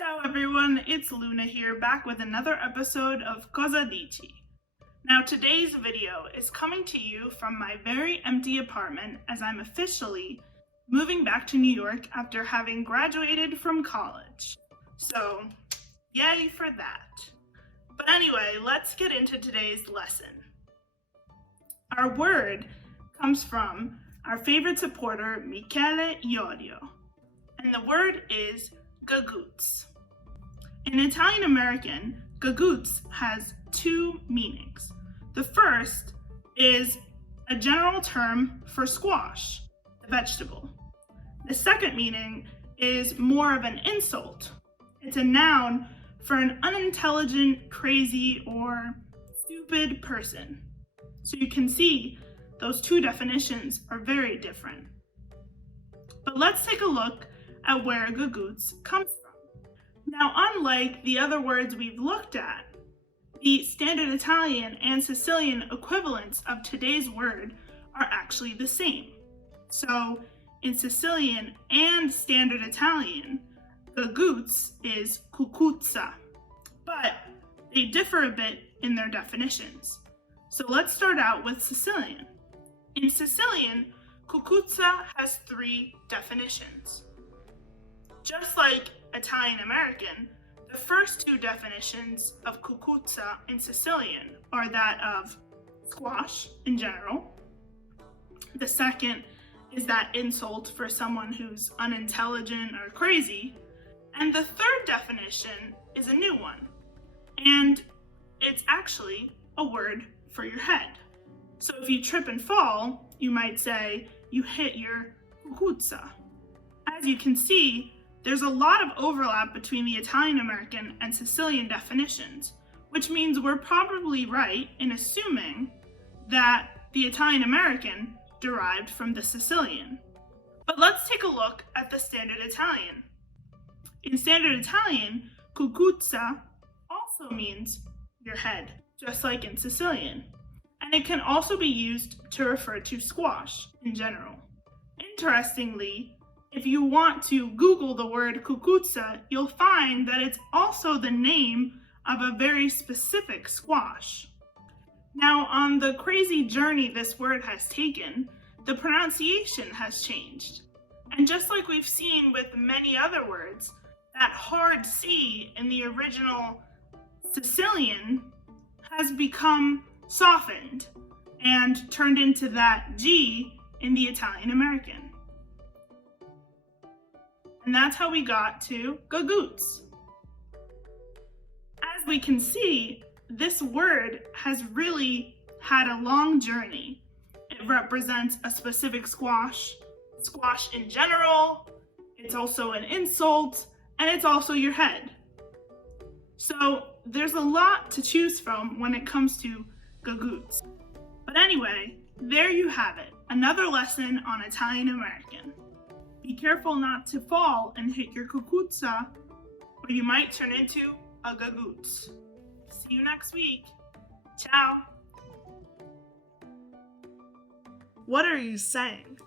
Ciao everyone, it's Luna here, back with another episode of Cosa Dici. Now today's video is coming to you from my very empty apartment as I'm officially moving back to New York after having graduated from college. So, yay for that. But anyway, let's get into today's lesson. Our word comes from our favorite supporter, Michele Iorio, and the word is Gagootz. In Italian American, Gagootz has two meanings. The first is a general term for squash, the vegetable. The second meaning is more of an insult. It's a noun for an unintelligent, crazy, or stupid person. So you can see those two definitions are very different. But let's take a look at where Gagootz comes from. Now, unlike the other words we've looked at, the Standard Italian and Sicilian equivalents of today's word are actually the same. So, in Sicilian and Standard Italian, Gagootz is cucuzza, but they differ a bit in their definitions. So let's start out with Sicilian. In Sicilian, cucuzza has three definitions. Just like Italian American, the first two definitions of cucuzza in Sicilian are that of squash in general. The second is that insult for someone who's unintelligent or crazy. And the third definition is a new one, and it's actually a word for your head. So if you trip and fall, you might say you hit your cucuzza. As you can see, there's a lot of overlap between the Italian American and Sicilian definitions, which means we're probably right in assuming that the Italian American derived from the Sicilian. But let's take a look at the Standard Italian. In Standard Italian, cucuzza also means your head, just like in Sicilian. And it can also be used to refer to squash in general. Interestingly, if you want to Google the word cucuzza, you'll find that it's also the name of a very specific squash. Now, on the crazy journey this word has taken, the pronunciation has changed. And just like we've seen with many other words, that hard C in the original Sicilian has become softened and turned into that G in the Italian American. And that's how we got to Gagootz. As we can see, this word has really had a long journey. It represents a specific squash in general, it's also an insult, and it's also your head. So there's a lot to choose from when it comes to Gagootz. But anyway, there you have it, another lesson on Italian American. Be careful not to fall and hit your cucuzza, or you might turn into a Gagootz. See you next week. Ciao. What are you saying?